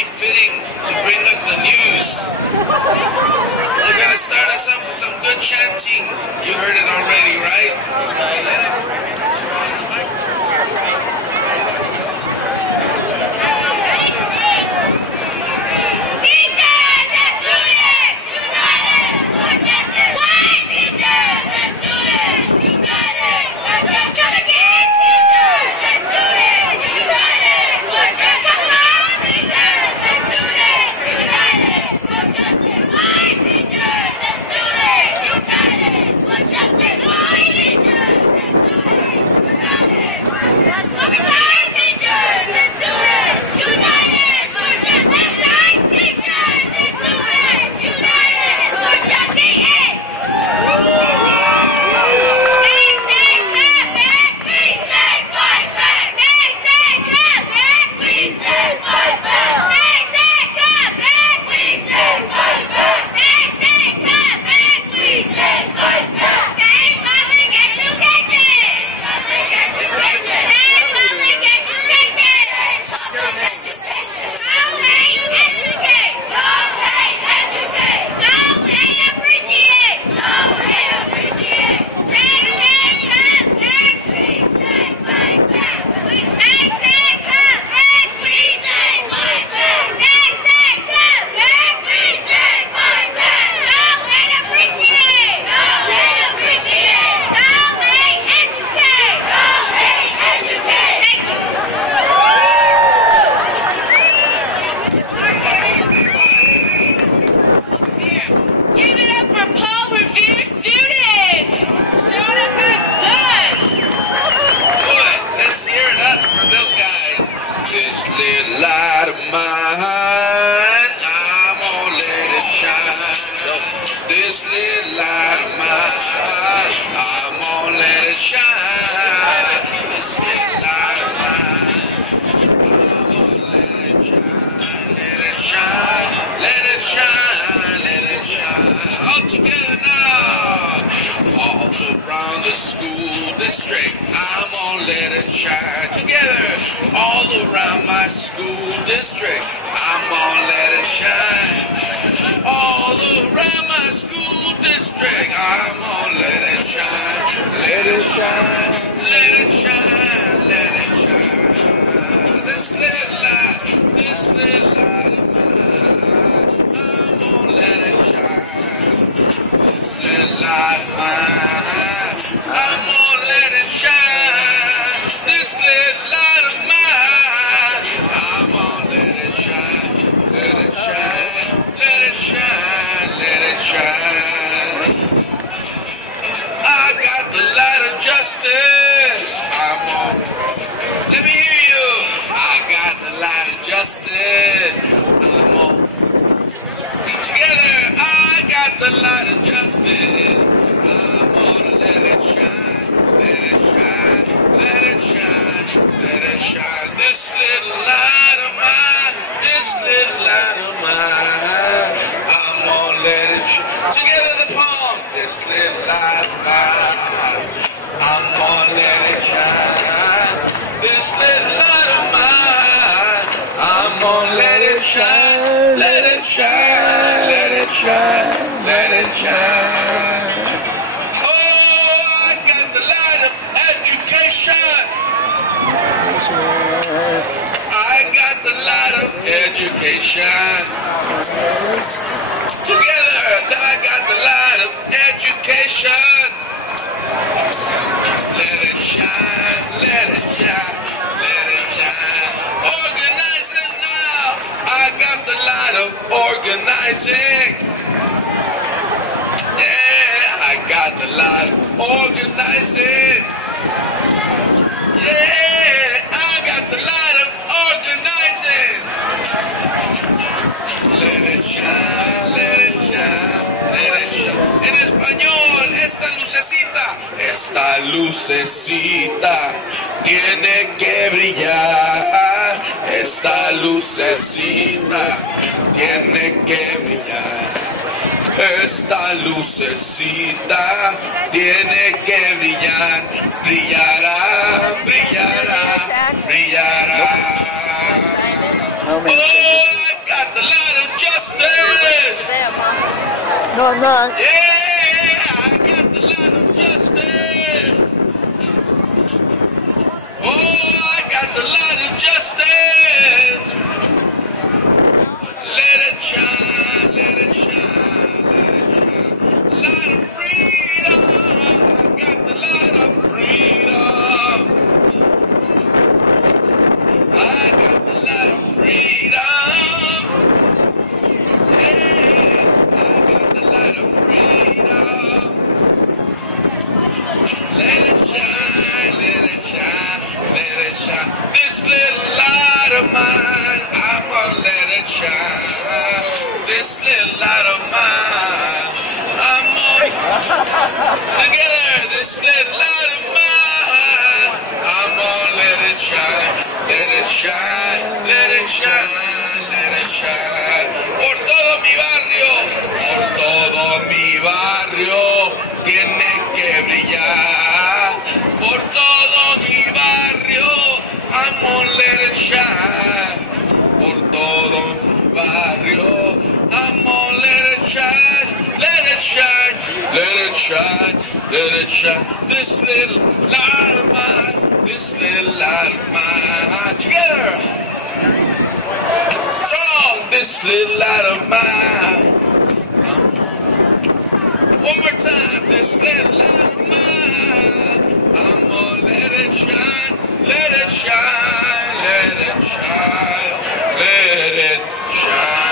very fitting to bring us the news. They're going to start us up with some good chanting. You heard it already, right? Lucecita tiene que brillar, esta lucecita tiene que brillar, esta lucecita tiene que brillar, brillará, brillará, brillará. Oh, No, I'm not. Yeah, I got the light of justice. Oh, I got the light of justice. Let it shine, let it shine, let it shine. Light of freedom. I got the light of freedom. I got the light of freedom. Yeah, I got the light of freedom. Let it shine, let it shine, let it shine. This little light of mine, I'm gonna let it shine. This little light of mine, I'm gonna together. This little light of mine, I'm gonna let it shine, let it shine, let it shine, let it shine. Por todo mi barrio, por todo mi barrio, tiene que brillar. Por todo mi barrio, I'm gonna let it shine. Por todo mi barrio, I'm gonna let it shine. Let it shine, let it shine, let it shine. This little light of mine, this little light of mine. Together. From this little light of mine. One more time, this little light of mine. I'm gonna let it shine, let it shine, let it shine, let it shine.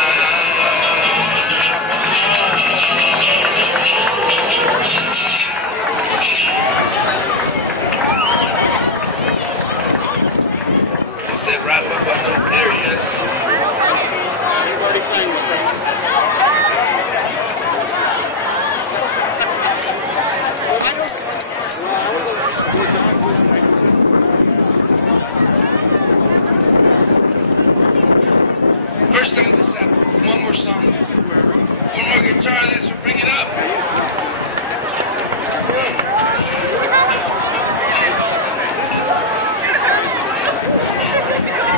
He said wrap up on those areas. First time this happens, one more song, one more guitar, this will bring it up.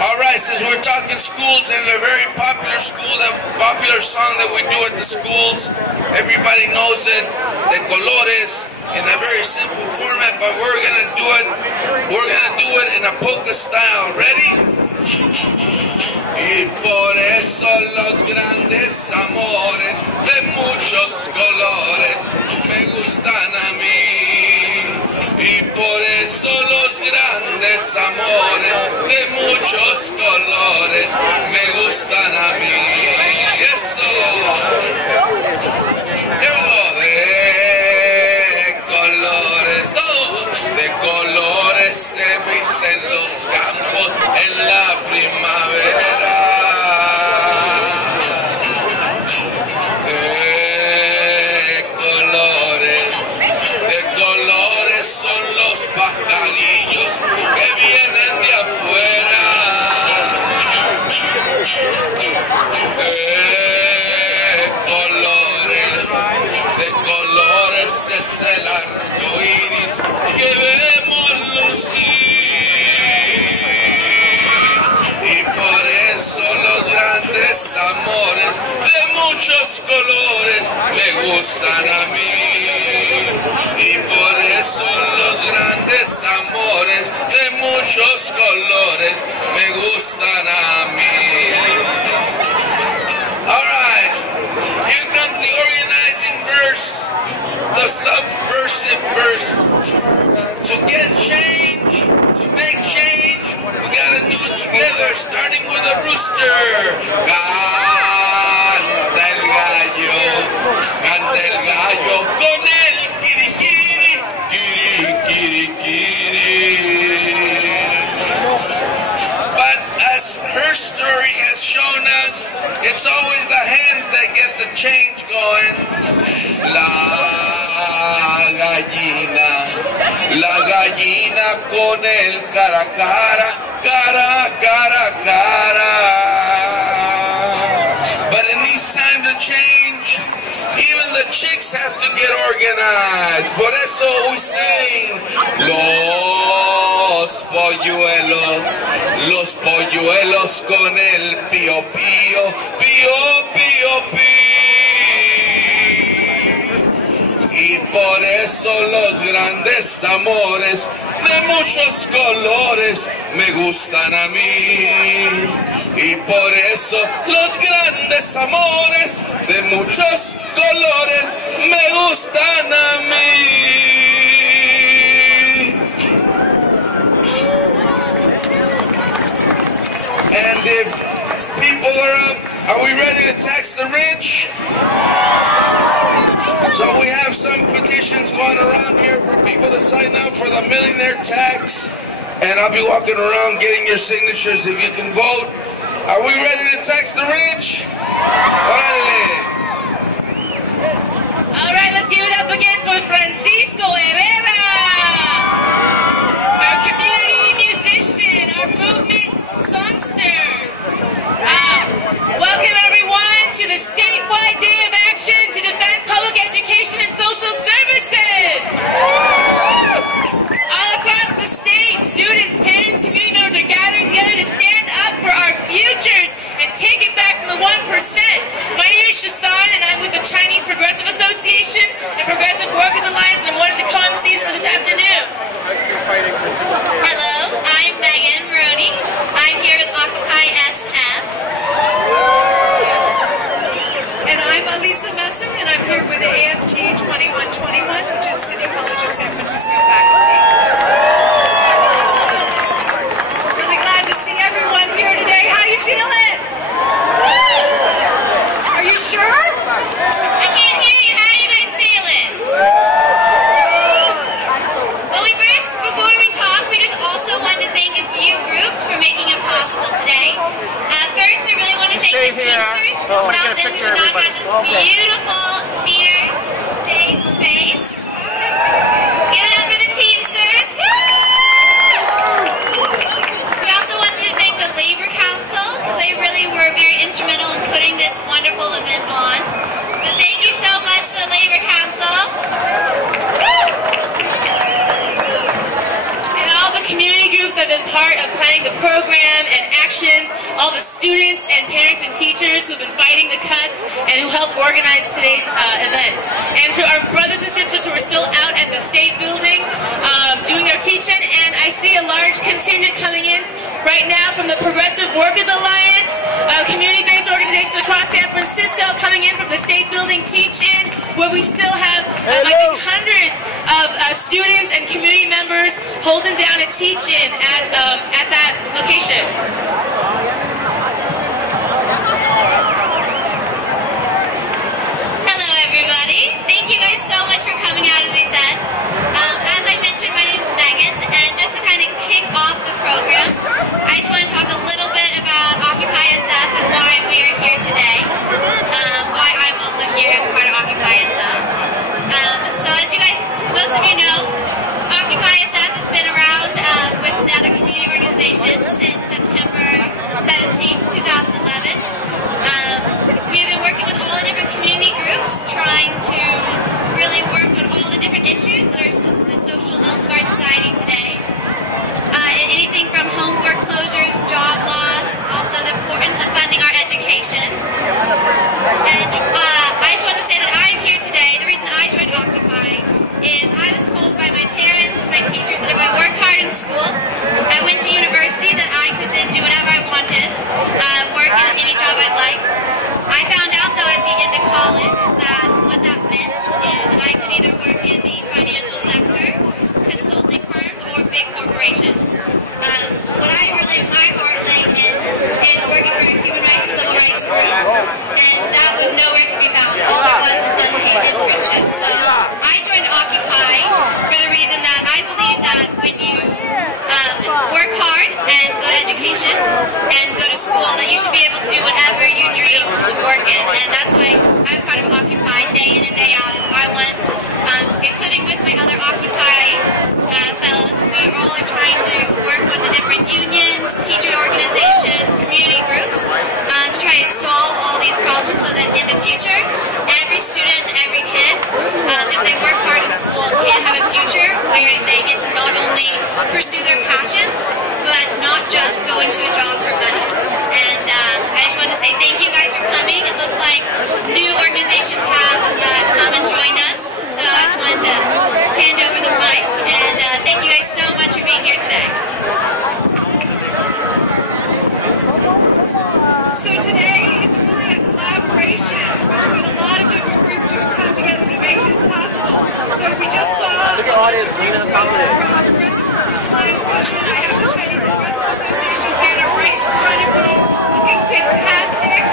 Alright, since we're talking schools and a very popular school, that popular song that we do at the schools, everybody knows it, De Colores, in a very simple format, but we're gonna do it in a polka style. Ready? Y por eso los grandes amores de muchos colores me gustan a mí. Y por eso los grandes amores de muchos colores me gustan a mí. Eso. De colores, todo de colores se visten los campos en la primavera. De colores son los pajarillos que vienen de afuera. De colores es el arco iris que vemos lucir. Y por eso los grandes amores de muchos colores me gustan a mí. Y por eso los grandes amores de muchos colores me gustan a mí. Alright, here comes the organizing verse, the subversive verse. To get change, to make change, we gotta do it together, starting with a rooster. Canta el gallo con el kirikiri, kirikiri. But as her story has shown us, it's always the hands that get the change going. La gallina con el cara a cara, cara, cara, cara. But in these times of change, even the chicks have to get organized. Por eso we sing, los polluelos con el pío, pío, pío, pío, pío. por eso los grandes amores de muchos colores me gustan a mí. Y por eso los grandes amores de muchos colores me gustan a mí. And if people are we ready to tax the rich? So we have some petitions going around here for people to sign up for the Millionaire Tax. And I'll be walking around getting your signatures if you can vote. Are we ready to tax the rich? All right, let's give it up again for Francisco Herrera, our community musician, our movement songster. Welcome everyone to the statewide day of action to defend public education and social services. All across the state, students, parents, community members are gathering together to stand up for our futures and take it back from the 1%. My name is Shasan and I'm with the Chinese Progressive Association and Progressive Workers Alliance, and I'm one of the co-MCs for this afternoon. Hello, I'm Megan Maroney. I'm here with Occupy SF. And I'm Alisa Messer, and I'm here with AFT 2121, which is City College of San Francisco faculty. We're really glad to see everyone here today. How you feeling? Are you sure? I can't hear you. How are you guys feeling? Well, before we talk, we just also wanted to thank a few groups for making it possible today. First, we really want to thank the Teamsters, because without them we would not have this beautiful theater stage space. Give it up for the Teamsters. Woo! We also wanted to thank the Labor Council, because they really were very instrumental in putting this wonderful event on. So thank you so much to the Labor Council. Community groups have been part of planning the program and actions, all the students and parents and teachers who've been fighting the cuts and who helped organize today's events. And to our brothers and sisters who are still out at the state building doing their teach-in, and I see a large contingent coming in right now from the Progressive Workers Alliance, community-based organizations across San Francisco coming in from the state building teach-in, where we still have, I think, hundreds of students and community members holding down a teach-in at that location. Hello everybody. Thank you guys so much for coming out, as we said. As I mentioned, my name is Megan, and just to kind of kick off the program, I just want to talk a little bit about Occupy SF and why we are here today, why I'm also here as part of Occupy SF. So as you guys, most of you know, Occupy SF has been around with the other community organizations since September 17, 2011. We've been working with all the different community groups, trying to really work on all the different issues that are the social ills of our society today. Anything from home foreclosures, job loss, also the importance of funding our education. And I just want to say that I'm here today. The reason I joined Occupy is I was told by my parents, my teachers, that if I worked hard in school, I went to university, that I could then do whatever I wanted, work in any job I'd like. I found out, though, at the end of college that what that meant is I could either work in the financial sector, consulting firms, or big corporations. What I really, my heart lay in is working for a human rights and civil rights group, and that was nowhere to be found. All it was unpaid internships. So I joined Occupy for the reason that I believe that when you work hard and go to education and go to school, that you should be able to do whatever you dream to work in, and that's why I'm part of Occupy day in and day out. Is I want, including with my other Occupy fellows, we all are trying to work with the different unions, teacher organizations, community groups, to try to solve all these problems so that in the future, every student, every kid, if they work hard in school, can have a future where they get to not only pursue their passions, but not just go into a job for money. And I just want to say thank you guys for coming. It looks like new organizations have come and joined us, so I just wanted to So today is really a collaboration between a lot of different groups who have come together to make this possible. So we just saw a bunch of groups from Progressive Workers Alliance come in. I have the Chinese Progressive Association banner right in front of me, looking fantastic.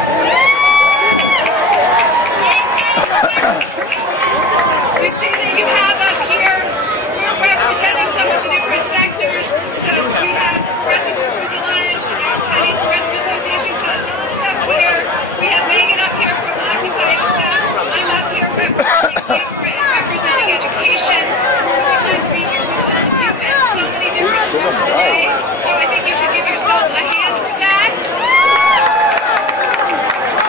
You see that you have up here, we're representing some of the different sectors. So we have Progressive Workers Alliance, Chinese Progressive Association, is up here. We have Megan up here from Occupy FM. I'm up here representing labor and representing education. We're really glad to be here with all of you and so many different groups today. So I think you should give yourself a hand for that.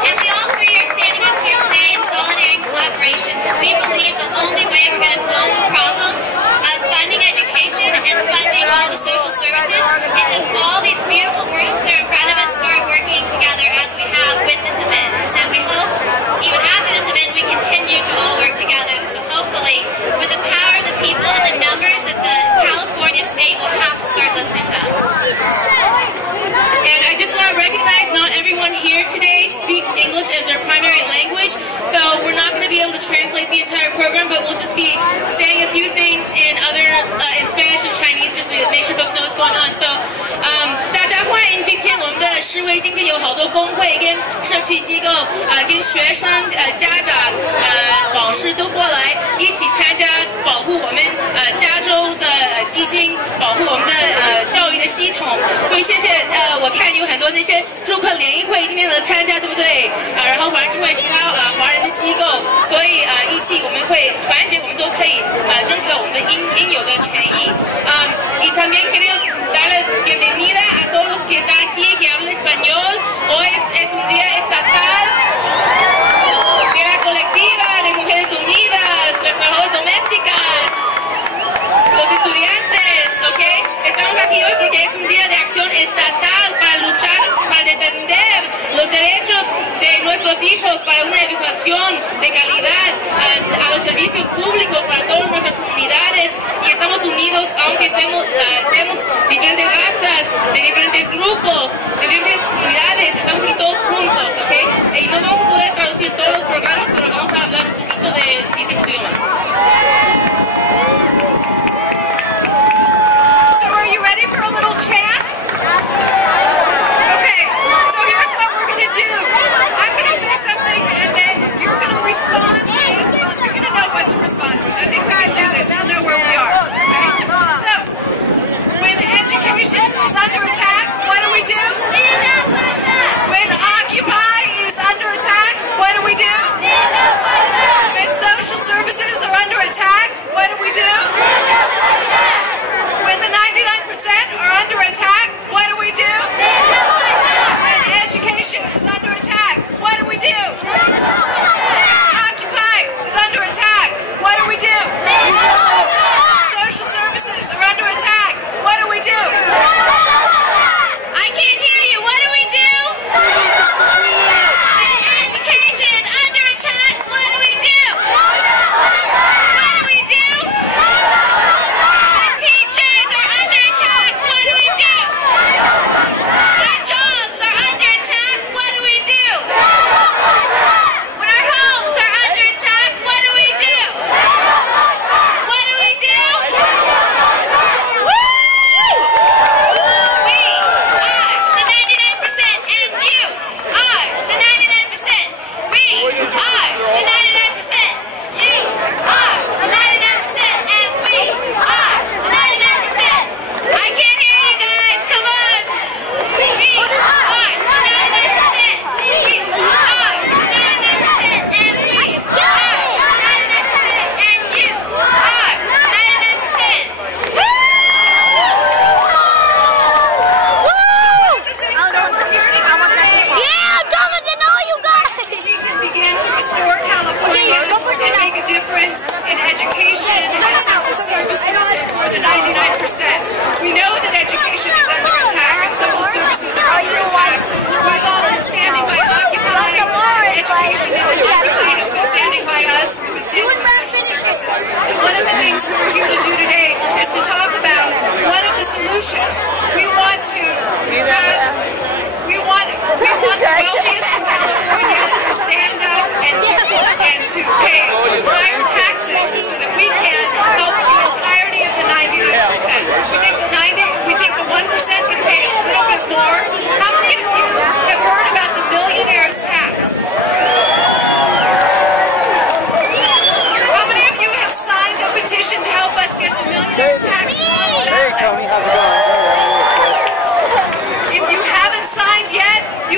And we all three are standing up here today in solidarity and collaboration because we believe the only way we're going to solve the problem of funding education and funding all the social services is if all these beautiful groups that are in front of us start working together as we have with this event. So we hope even after this event we continue to all work together. So hopefully with the power of the people and the numbers that the California state will have to start listening to us. And I just want to recognize not everyone here today speaks English as their primary language, so we're not going to be able to translate the entire program, but we'll just be saying a few things in Spanish and Chinese just to make sure folks know what's going on. So, 大家欢迎今天我们的示威，今天有好多工会跟社区机构跟学生家长老师都过来一起参加保护我们加州的基金，保护我们的教育的系统。所以谢谢我看有很多那些住客联谊会今天来参加，对不对？然后华人就会其他华人的机构，所以一起我们会团结，我们都可以争取到我们的应有的权益。Y también quiero dar la bienvenida a todos los que están aquí, que hablan español. Hoy es un día estatal de la colectiva de Mujeres Unidas, las trabajadoras domésticas, los estudiantes, ¿ok? Estamos aquí hoy porque es un día de acción estatal para luchar, para defender los derechos de nuestros hijos, para una educación de calidad, a los servicios públicos para todas nuestras comunidades, y estamos unidos aunque seamos diferentes razas, de diferentes grupos, de diferentes comunidades, estamos aquí todos juntos, ¿ok? Y no vamos a poder traducir todo el programa, pero vamos a hablar un poquito de distintos idiomas. So are you ready for a little chat? Okay, so here's what we're going to do. I'm going to say something and then you're going to respond with, you're going to know what to respond with. I think we can do this. You'll know where we are. Okay? So, when education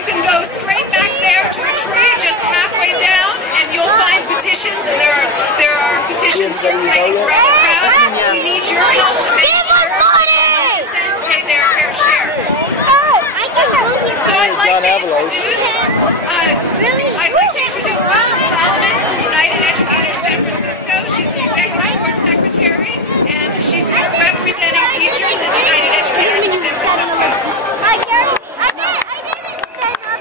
You can go straight back there to a tree just halfway down, and you'll find petitions, and there are petitions circulating throughout the crowd. We need your help to make sure that pay their fair share. So I'd like to introduce Susan Solomon from United Educators San Francisco. She's the Executive Board Secretary, and she's here representing teachers and United Educators of San Francisco.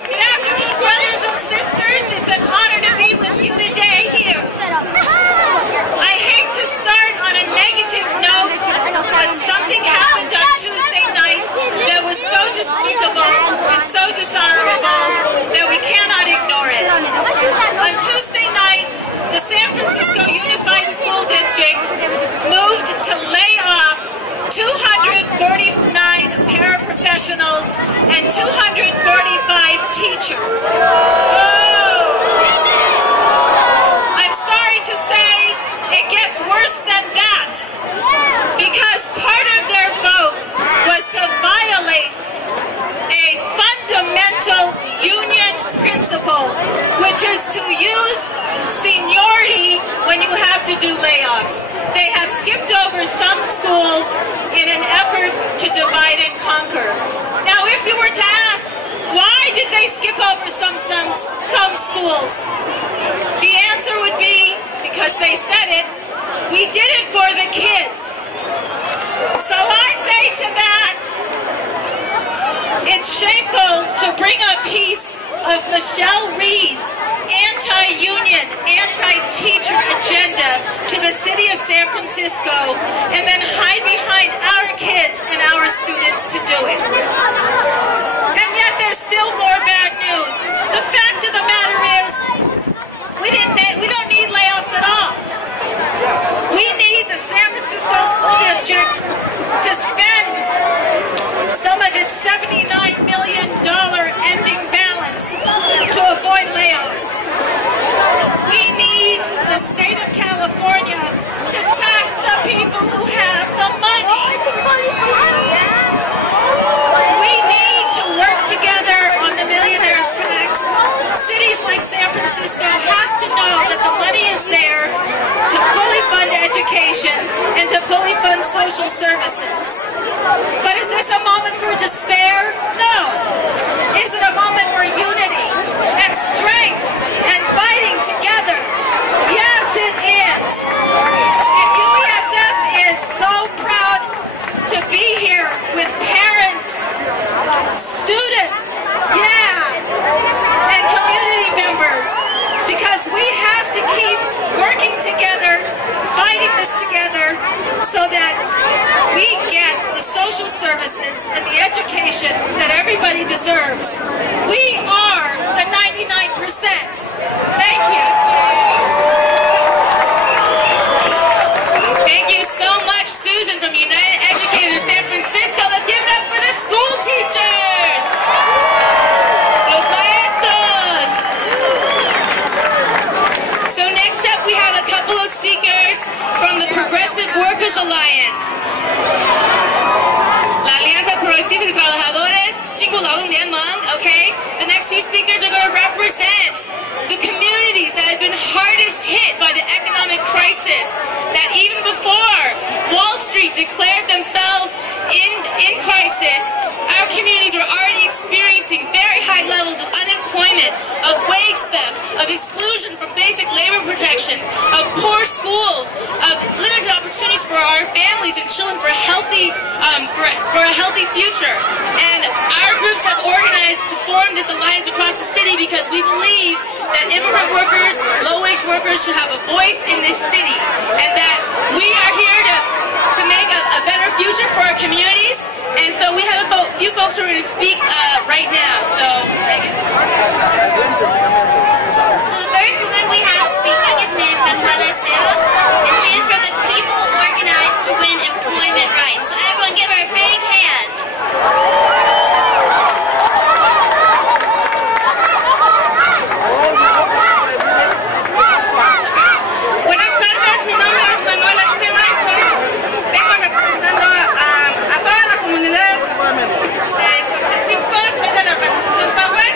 Good afternoon, brothers and sisters. It's an honor to be with you today here. I hate to start on a negative note, but something happened on Tuesday night that was so despicable and so dishonorable that we cannot ignore it. On Tuesday night, the San Francisco Unified School District moved to lay off 249 paraprofessionals and 245 teachers. I'm sorry to say it gets worse than that, because part of their vote was to violate a fundamental union principle, which is to use seniority when you have to do layoffs. They have skipped over some schools in an effort to divide and conquer. Now, if you were to ask, why did they skip over some schools? The answer would be, because they said it, we did it for the kids. So I say to that, it's shameful to bring a piece of Michelle Rhee's anti-union, anti-teacher agenda to the city of San Francisco and then hide behind our kids and our students to do it. And yet there's still more bad news. The fact of the matter is, we don't need layoffs at all. We need the San Francisco School District to spend some of its $79 million ending balance to avoid layoffs. We need the state of California to tax the people who have the money. We need to work together on the Millionaires Tax. Cities like San Francisco have to know that the money is there to fully fund education and to fully fund social services. But is this a moment for despair? No. Is it a moment for unity and strength and fighting together? Yes, it is. And UESF is so proud to be here with parents, students, and community members, because we have to keep working together, fighting this together, so that we get the social services and the education that everybody deserves. We are the 99%. Thank you. Thank you so much, Susan from United Educators San Francisco. Let's give it up for the school teachers. Los maestros. So next up we have a couple of speakers from the Progressive Workers Alliance. La Alianza Progresista de Trabajadores, okay? The next few speakers are going to represent the communities that have been hardest hit by the economic crisis, that even before Wall Street declared themselves in crisis, our communities were already experiencing very high levels of unemployment, of wage theft, of exclusion from basic labor protections, of poor schools, of limited opportunities for our families and children for a healthy future. And our groups have organized to form this alliance across the city because we believe that immigrant workers, low-wage workers should have a voice in this city, and that we are here to make a better future for our communities. And so we have a few folks who are going to speak right now. So, Megan. So the first woman we have speaking is named Manuela Estela, and she is from the People Organized to Win Employment Rights. So everyone give her a big hand. Buenas tardes, mi nombre es Manuela Estela y vengo representando a toda la comunidad de San Francisco. Soy de la organización Power.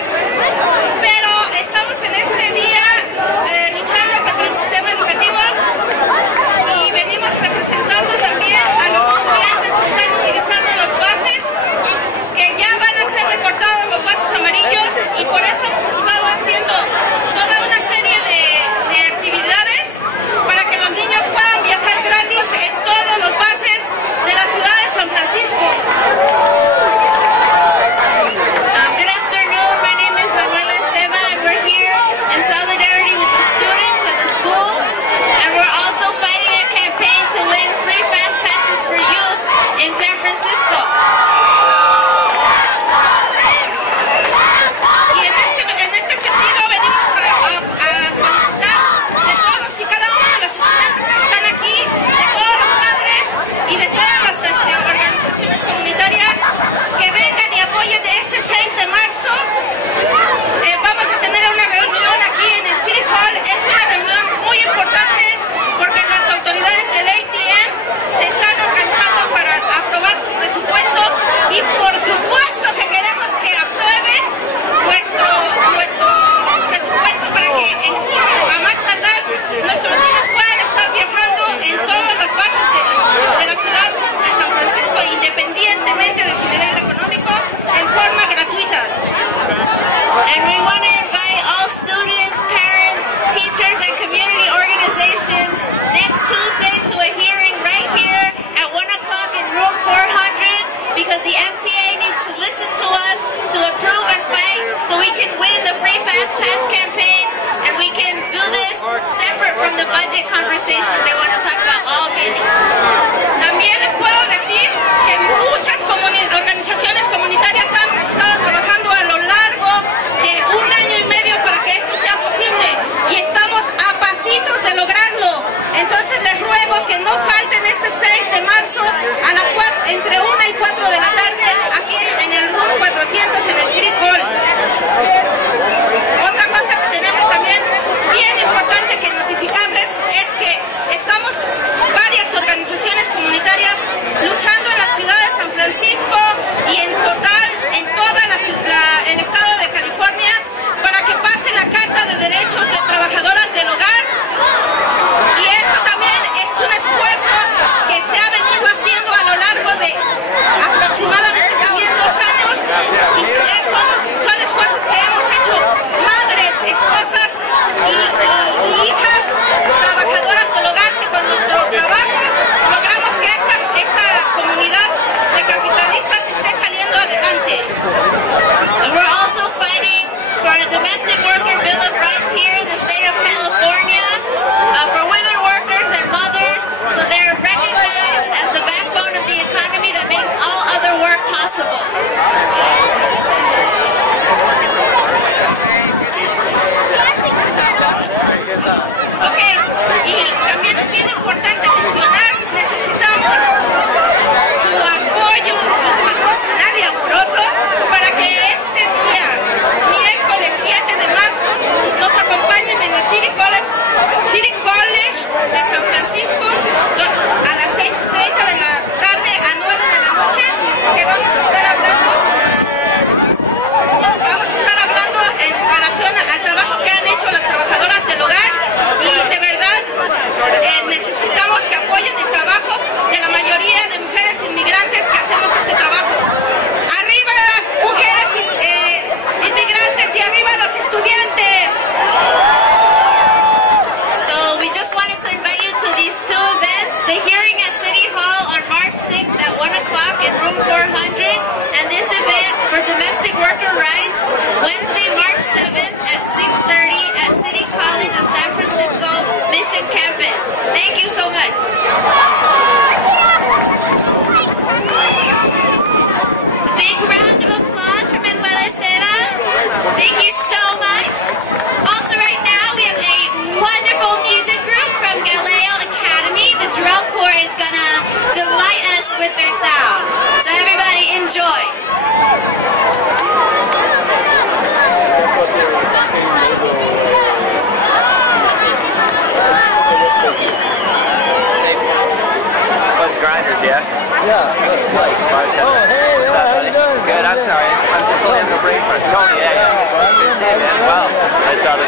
Mike, bartender. Hey, What's up, how buddy? you doing? Good, I'm sorry. I'm just holding the break for Tony. Hey, hey, man. Well, I saw the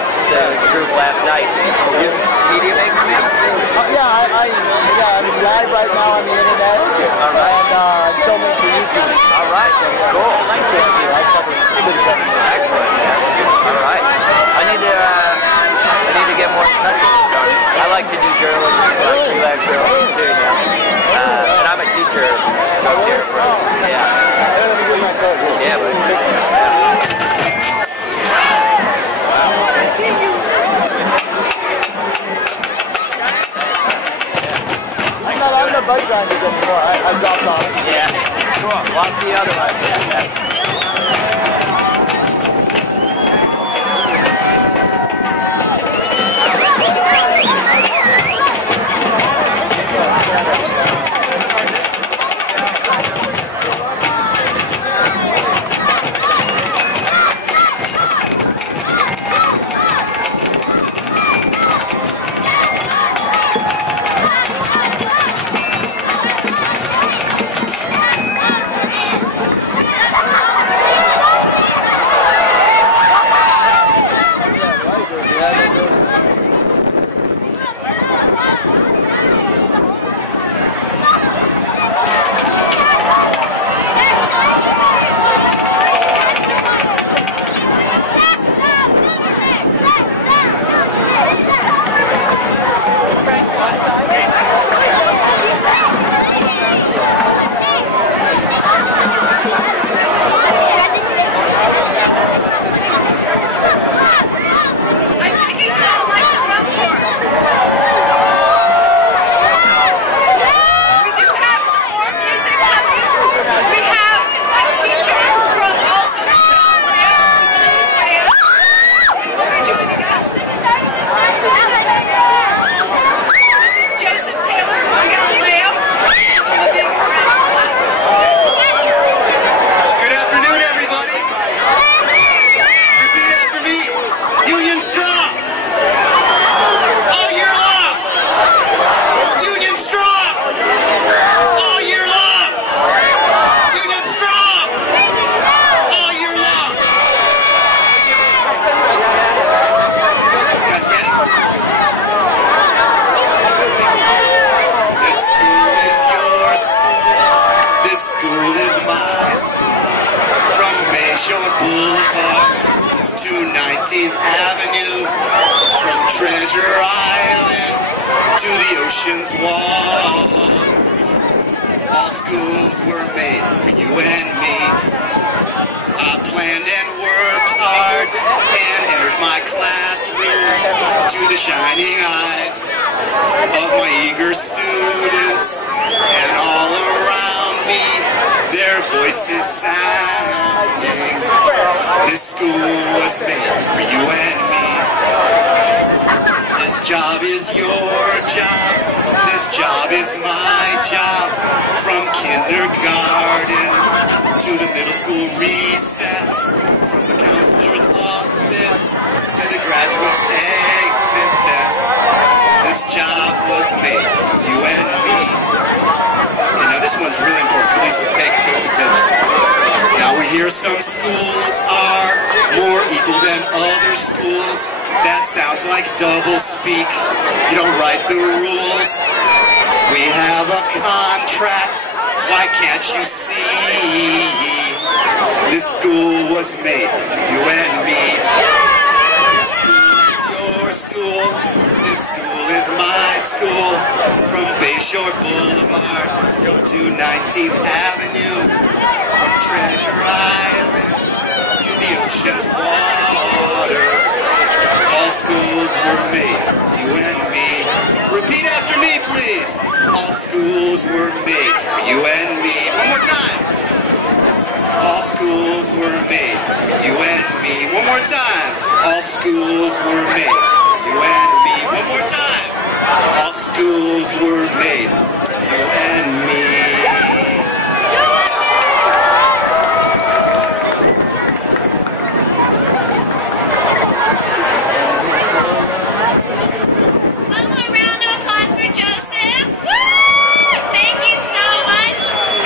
group last night. You media maker, man? I'm live right now on the internet. All right. And filming for YouTube. All right. Cool. Thank you. I cover Civil. Excellent, man. All right. I need to get more studies done. I like to do journalism, like freelance journalism too, man. And I'm a teacher up here. Yeah, but I'm not bike grinders anymore. I've dropped off. yeah. Cool. Well, I'll see you otherwise. Avenue, from Treasure Island to the ocean's waters. All schools were made for you and me. I planned and worked hard and entered my classroom to the shining eyes of my eager students, and all around me their voices sounding. This school was made for you and me. This job is your job. This job is my job. From kindergarten to the middle school recess, from the counselor's office to the graduate's exit test. This job was made for you and me. Okay, now this one's really important. Please pay close attention. Now we hear some schools are more equal than other schools. That sounds like double speak. You don't write the rules. We have a contract. Why can't you see? This school was made for you and me. This school is your school. This school is my school. From Bayshore Boulevard to 19th Avenue, from Treasure Island to the ocean's waters. All schools were made for you and me. Repeat after me, please. All schools were made for you and me. One more time. All schools were made for you and me. One more time. All schools were made for you and me. One more time. All schools were made for you and me. One more round of applause for Joseph. Woo! Thank you so much.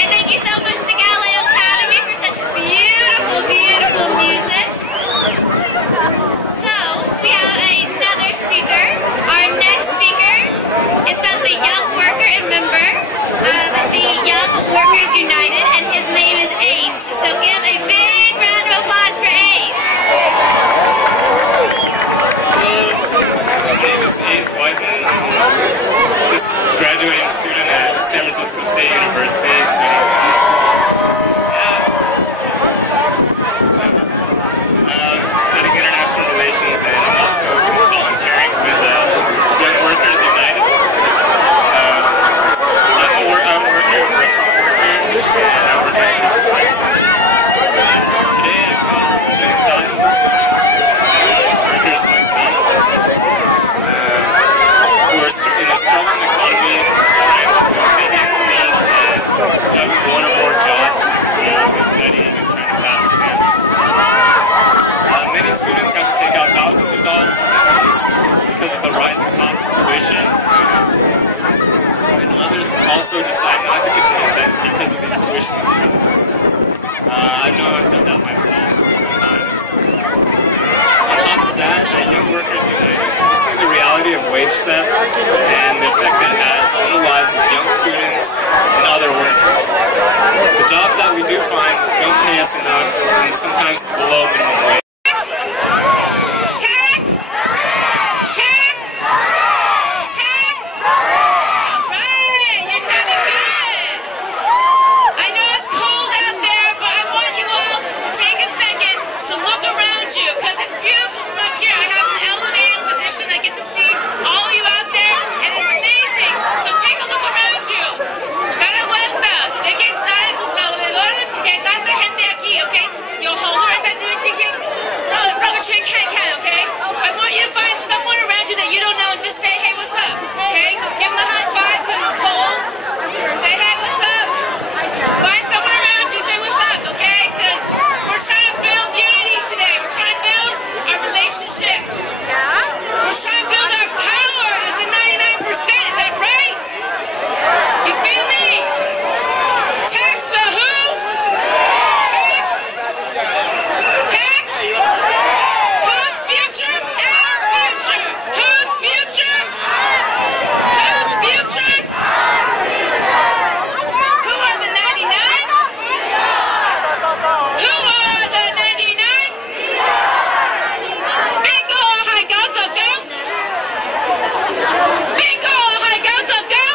Just graduating student at San Francisco State University, studying international relations, and I'm also volunteering with Young Workers United. I'm a worker, a restaurant worker, and I work at a pizza place. Today I come representing thousands of students, workers like me, who are in a struggling economy, trying to make ends meet and juggling one or more jobs, also studying and trying to pass exams. Many students have to take out thousands of dollars in loans because of the rising cost of tuition, and others also decide not to continue studying because of these tuition increases. I know I've done that myself at times. On top of that, at Young Workers United, we see the reality of wage theft and the effect that has on the lives of young students and other workers. The jobs that we do find don't pay us enough, and sometimes it's below minimum wage. I get to see all of you out there, and it's amazing. So take a look around you. Da la vuelta. ¿De qué están esos alrededores? Porque hay tanta gente aquí, okay? You'll hold the right ticket. Okay? I want you to find someone around you that you don't know and just say, hey, what's up? Okay? Give them a high five because it's cold. Say, hey, what's up? Find someone around you, say, what's up? Okay? Because we're trying to build unity today. We're trying to build our relationships. We're trying to build our power of the 99%. Is that right? You feel me? Tax the who? Tax? Tax? Whose future? Our future. Whose future? Whose future? Who are the 99? Who are the 99? Bingo, high goes up, go. Bingo, high goes up, go.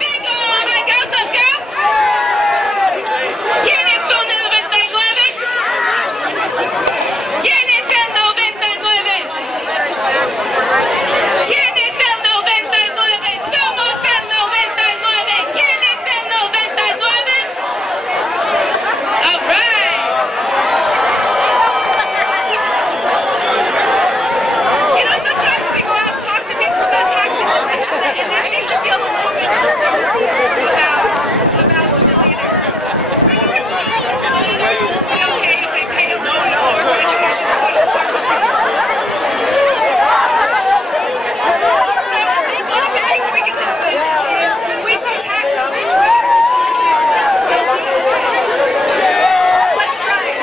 Bingo, high goes up, go. ¿Quiénes son el 99? ¿Quién es el 99? ¿Quién es el 99? Somos el 99. ¿Quién es el 99? All right. You know, sometimes we go out and talk to people about taxing the rich, and they seem to feel a little bit concerned about the millionaires. The millionaires will be okay if they pay a little bit more for education and social services. So one of the things we can do is when we say tax the rich, we can respond to it. They'll be okay. So let's try it.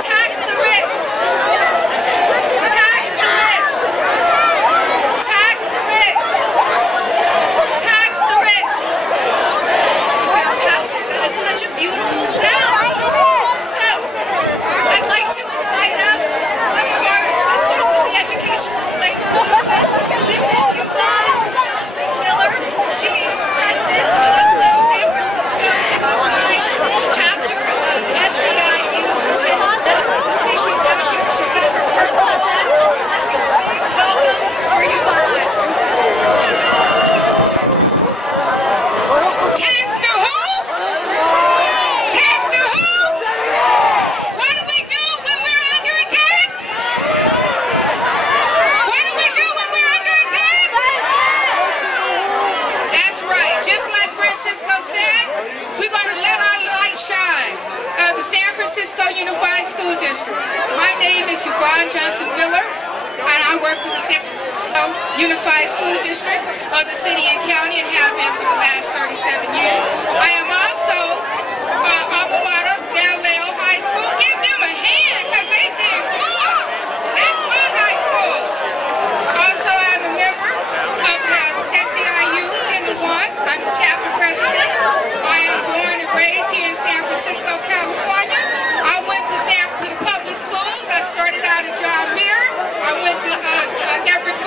Tax the rich. Tax the rich. Tax the rich. Tax the rich. Fantastic. That is such a beautiful sound. So, I'd like to invite up one of our sisters in the educational labor movement. This is Yvonne Johnson Miller. She is president of the San Francisco Untitled Chapter of SCIU. Let's see, she's not here. She's got her work on. So let's give a big welcome for Yvonne. Tax to who? Tax to who? What do we do when we're under attack? What do we do when we're under attack? That's right. Just like Francisco said, we're going to let our light shine. The San Francisco Unified School District. My name is Yvonne Johnson Miller, and I work for the San Francisco Unified School District of the city and county, and have been for the last 37 years. I am also alma mater, Galileo High School. Give them a hand, because they did good. That's my high school. Also, I'm a member of the SCIU 10-1. I'm the chapter president. I am born and raised here in San Francisco, California. I went to the public schools. I started out at John Muir. I went to Everett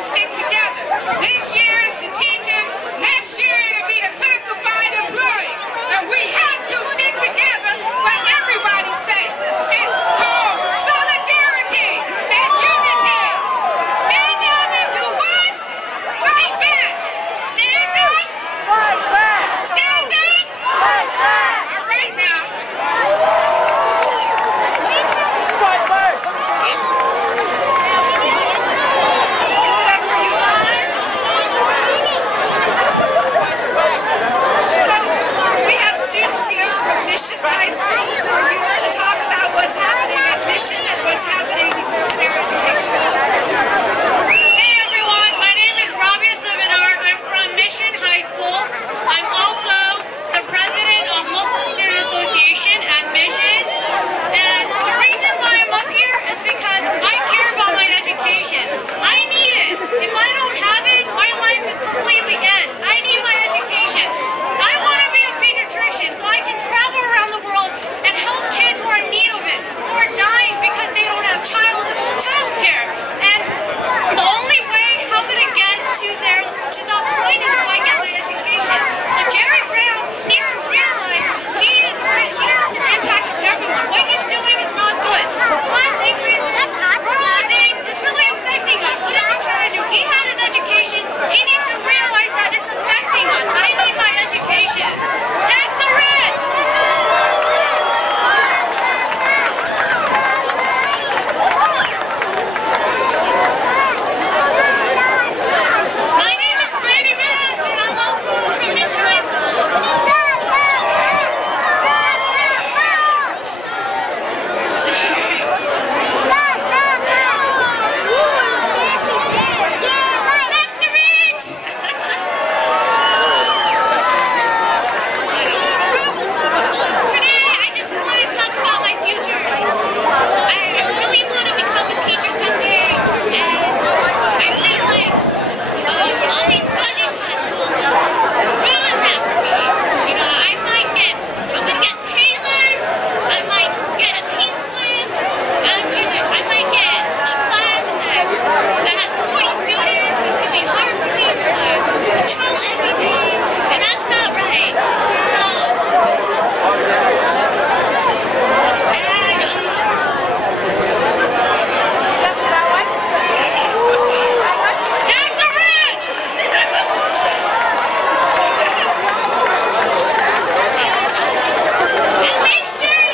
to stick together. This year is the teachers, next year it'll be the classified employees. And we have to stick together for everybody's sake. It's called solidarity and unity. Stand up and do what? Fight back. Stand up. Fight back. Stand up. Fight back. All right now. Fight back. Let's give it up for you all. We have students here from Mission High School who are here to talk about what's happening at Mission and what's happening to their education. Hey everyone, my name is Civic. I'm from Mission High School. I'm also the president of Muslim Student Association at Mission. And the reason why I'm up here is because I care about my education. I need it. If I don't have it, my life is completely end. I need my education. I want to be a pediatrician so I can travel around the world and help kids who are in need of it, who are dying because they don't have child care. And the only way I'm going to get to that point is if I get my education. So Jerry Brown needs to realize he has an impact on everyone. What he's doing is not good. Class increases, rural days, it's really affecting us. What is he trying to do? He had his education. He needs to realize that it's affecting us. I need my education. Tax the rich! My name is Brady Miss, and I'm also from Mission High School. Today, I just want to talk about my future. I really want to become a teacher someday, and I feel like all these budget cuts will just ruin that for me. You know, I'm gonna get payless, I might get a pink slip, I might get a class that has 40 students. It's gonna be hard for me to control everything, and that's not right. So, Tax the rich! and make sure,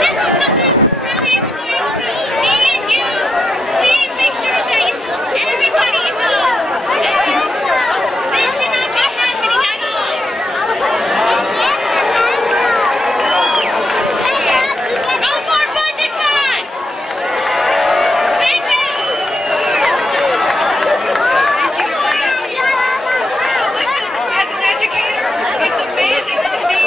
this is something that's really important to me and you. Please make sure that you tell everybody you know. This should not be happening at all. No more budget cuts! Thank you! So listen, as an educator, it's amazing to me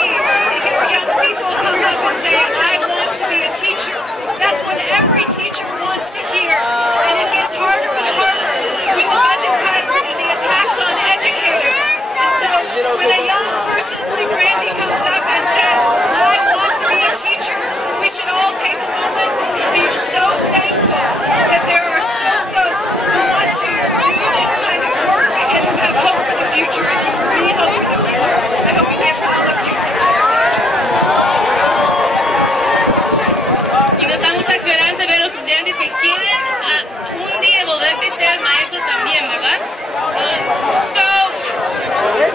to hear young people come up and say, I want to be a teacher. That's what every teacher wants to hear. And it gets harder and harder with the budget cuts and the attacks on educators. And so when a young person like Randy comes up and says, I want to be a teacher, we should all take a moment and be so thankful that there are still folks who want to do this kind of work and who have hope for the future. It gives me hope for the future. I hope it gives all of you hope for the future. Y nos da mucha esperanza ver a los estudiantes que quieren un día volverse a ser maestros también, ¿verdad?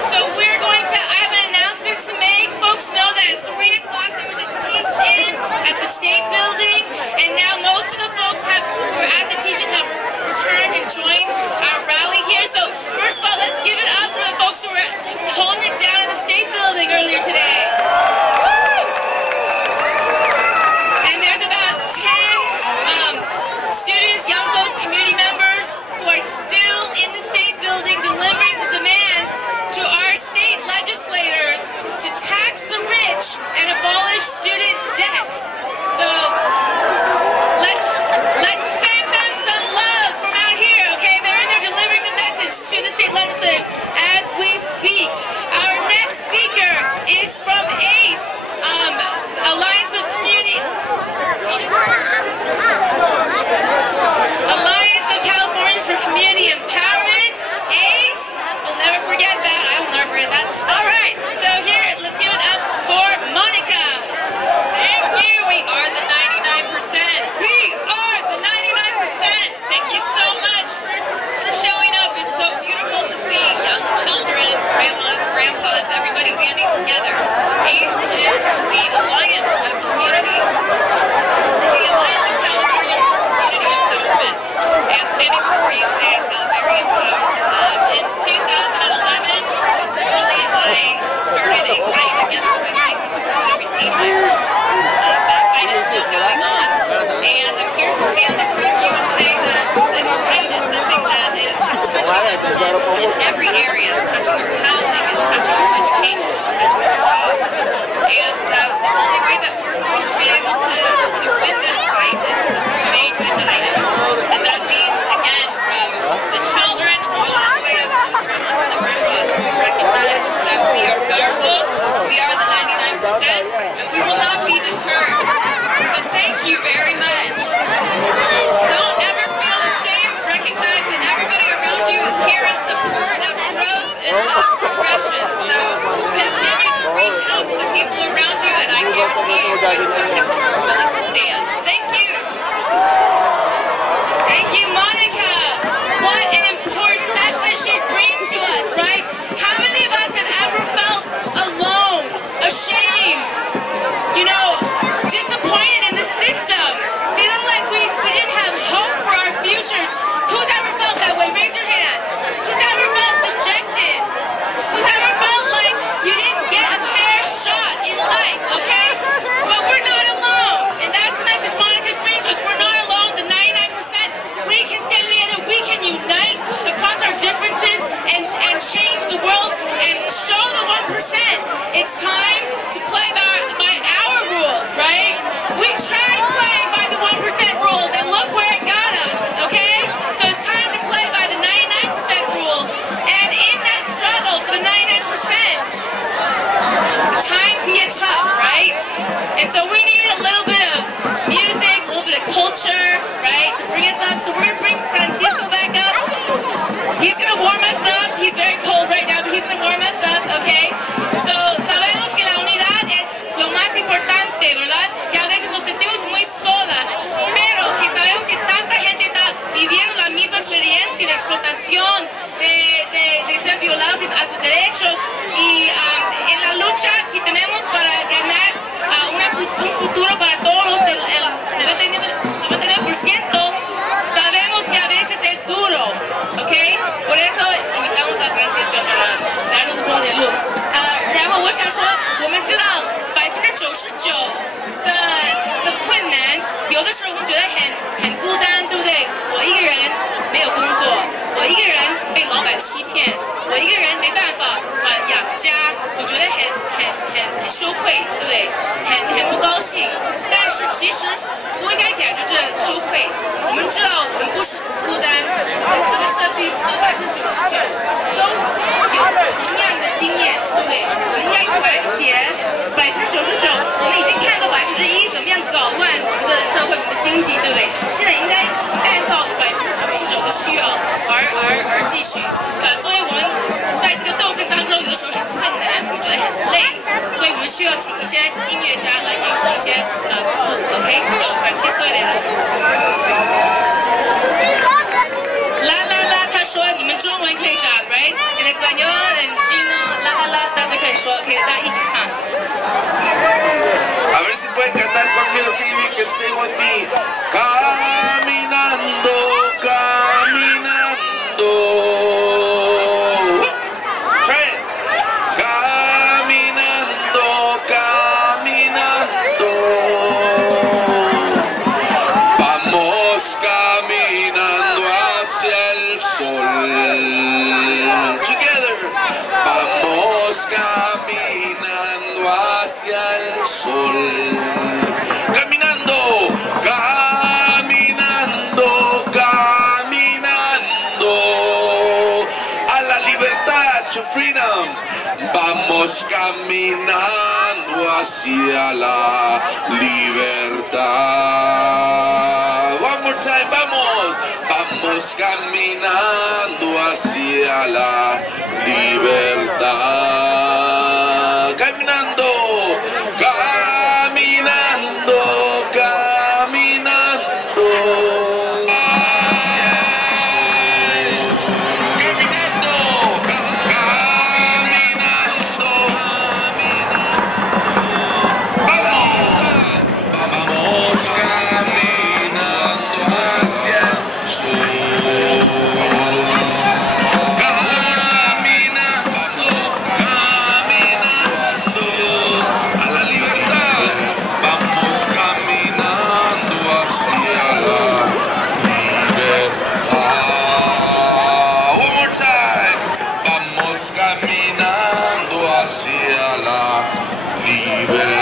So we're going to, I have an announcement to make. Folks know that at 3 o'clock there was a teach-in at the State Building, and now most of the folks who were at the teach-in have returned and joined our rally here. So first of all, let's give it up for the folks who were holding it down at the State Building earlier today. Woo! And there's about 10 students, young folks, community members who are still in the State Building delivering the demands to our state legislators to tax the rich and abolish student debt. So let's send them some love from out here, okay? They're in there delivering the message to the state legislators as we speak. Our next speaker is from ACE, Alliance of Californians for community empowerment. ACE, we'll never forget that. I will never forget that. All right, so here, let's give it up for Monica. Thank you. We are the 99%. We are the 99%. Thank you so much for showing up. It's so beautiful to see young children, grandmas, grandpas, everybody banding together. ACE is the Alliance of Communities, the Alliance of Californians for Community Empowerment. And standing before you today, I feel very empowered. In 2011, personally, I started a fight against regressive teach-in. That fight is still going on, and I'm here to stand in front of you and say that this fight is something that is touching us in every area. It's touching our housing, it's touching our education, it's touching our jobs. And the only way that we're going to be able to win this fight is to remain united. And that means, again, from the children all the way up to the grandmas and the grandpas who recognize that we are powerful, we are the 99%, and we will not be deterred. So thank you very much. Don't ever feel ashamed. Recognize that everybody around you is here in support of growth and of progression. So continue to reach out to the people around you, and I guarantee you some people are willing to stand. Thank you. Thank you, Monica. What an important message she's bringing to us, right? How many of us have ever felt alone, ashamed, disappointed in the system, feeling like we didn't have hope for our futures? Who's ever felt that way? Raise your hand. Who's ever felt dejected? Who's ever felt like you didn't get a fair shot in life, okay? But we're not alone. And that's the message Monica's bringing to us. We're not alone. The 99%, we can stand together. We can unite across our differences and change the world and show the 1%. It's time to play by our rules, right? We tried playing by the 1% rules, and look where it got us, okay? So it's time to play by the 99% rule. And in that struggle for the 99%, times can get tough, right? And so we need a little bit of music, a little bit of culture, right, to bring us up. So we're going to bring Francisco back up. He's going to warm us up. He's very cold right now, but he's going to warm us up, okay? So sabemos que la unidad es lo más importante, ¿verdad? Que a veces nos sentimos muy solas, pero que sabemos que tanta gente está viviendo la misma experiencia de explotación, de ser violados a sus derechos, y en la lucha que tenemos para ganar un futuro para todos el 99%, sabemos que a veces es duro, ¿ok? Por eso invitamos a Francisco para darnos un poco de luz。然后我想说，我们知道99%的困难，有的时候我们觉得很孤单，对不对？我一个人没有工作，我一个人被老板欺骗，我一个人没办法养家，我觉得很羞愧，对不对？很不高兴。但是其实不应该感觉这羞愧。我们知道我们不是孤单，这个社区这99%都有同样的经验，对不对？我们应该团结99%，我们已经看到1%怎么样搞乱我们的社会、我们的经济，对不对？现在应该按照99%的需要而继续。所以我们在这个斗争当中，有的时候很困难，我们觉得很累，所以我们需要请一些音乐家来给我们一些鼓舞。OK， so Francisco来了。他说你们中文可以讲 ，right？ En español, en chino, la， 大家可以说，可以大家一起唱。A ver si pueden cantar conmigo, Civic, and sing with me. Caminando, caminando. Try it. Caminando, caminando. Vamos caminando hacia el sol. Together. Vamos caminando hacia el sol. Caminando, caminando, caminando a la libertad, to freedom. Vamos caminando hacia la libertad. One more time, vamos. vamos caminando hacia la libertad. Caminando, caminando, caminando. Caminando, caminando. Vamos caminando hacia el sol. Caminando, caminando a la libertad. Vamos caminando hacia la libertad. One more time. Vamos caminando hacia la libertad.